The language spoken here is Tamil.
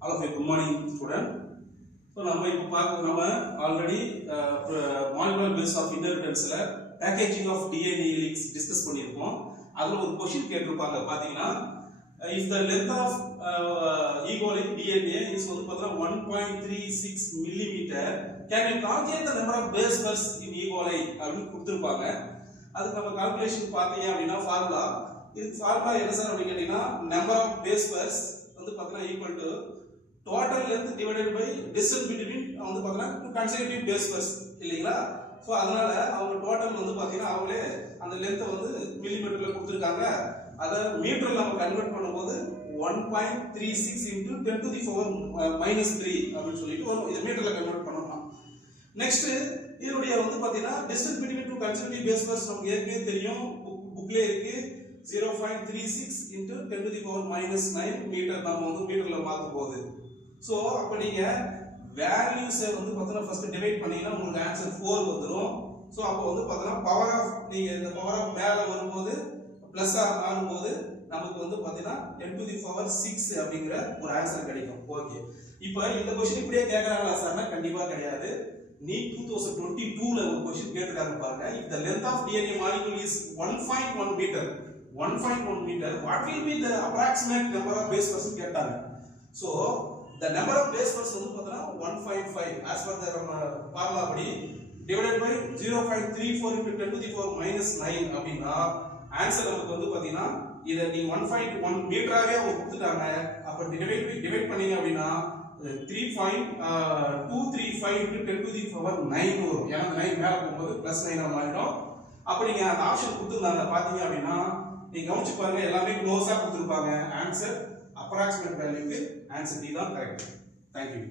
All of you, good morning, student. So, நம்ம already molecular basis of inheritance packaging of DNA helix discuss பண்ணிருக்கோம். அதுல ஒரு question கேட்டிருப்பாங்க பாத்தீங்கன்னா if the length of E. coli DNA is வந்து பாத்தீங்கன்னா 1.36 millimeter, can you calculate the number of base pairs in E. coli அப்படின்னு கொடுத்திருப்பாங்க. அதுக்கு நம்ம கால்குலேஷன் பாத்தீங்க அப்படின்னா ஃபார்முலா என்ன சார் அப்படி கேட்டீங்கன்னா number of base pairs வந்து பாத்தீங்கன்னா equal to total length divided by distance between வந்து பாத்தீங்கன்னா consecutive base pairs இல்லீங்களா. சோ அதனால அவங்க டோட்டல் வந்து பாத்தீங்கன்னா அவங்களே அந்த லெந்த் வந்து மில்லிமீட்டர்ல கொடுத்திருக்காங்க. அத மீட்டர்ல நம்ம கன்வர்ட் பண்ணும்போது 1.36 into 10 to the power -3 அப்படி சொல்லிட்டு வரும். இத மீட்டர்ல கன்வர்ட் பண்ணனும். நெக்ஸ்ட் இதோடைய வந்து பாத்தீங்கன்னா distance between two consecutive base pairs நமக்கு ஏற்கனவே தெரியும், புக்ல இருக்கு 0.36 into 10 to the power -9 metre. நம்ம வந்து மீட்டர்ல மாத்த போகுது. சோ அப்ப நீங்க வேல்யூஸ் வந்து பார்த்தா ஃபர்ஸ்ட் டிவைட் பண்ணீங்கன்னா உங்களுக்கு ஆன்சர் 4 வந்துரும். சோ அப்ப வந்து பார்த்தா பவர் ஆஃப் நீங்க இந்த பவர் ஆஃப் மேல வரும்போது பிளஸ் ஆ மாறும்போது நமக்கு வந்து பாத்தீங்கன்னா 10 to the power 6 அப்படிங்கற ஒரு ஆன்சர் கிடைக்கும். ஓகே, இப்போ இந்த क्वेश्चन இப்படியே கேக்குறாங்களா சார்னா கண்டிப்பா கிடையாது. நீட் 2022ல ஒரு क्वेश्चन கேட்டிருக்காங்க பாருங்க. if the length of DNA molecule is 1.1 meter what will be the approximate number of base pairs கேட்டாங்க. so the number of base pairs வந்து பார்த்தா 1.5 as per the ஃபார்முலா படி divided by 0.34 into 10 to the power -9 அப்படினா ஆன்சர் நமக்கு வந்து பாத்தீங்கன்னா இத நீங்க 1.1 மீட்டராவே அவங்க கொடுத்துட்டாங்க. அப்ப டிவைட் பண்ணீங்க அப்படினா 3.235 into 10 to the power 9 வரும். ஏன்னா 9 மேல போகும்போது +9 ஆ மாறிடும். அப்ப நீங்க அந்த ஆப்ஷன் கொடுத்திருந்தாங்க பாத்தீங்க அப்படினா நீங்க கவனிச்சு பாருங்க, எல்லாமே க்ளோஸா கொடுத்திருப்பாங்க. ஆன்சர் approximate value க்கு ஆன்சர் D தான் கரெக்ட். Thank you.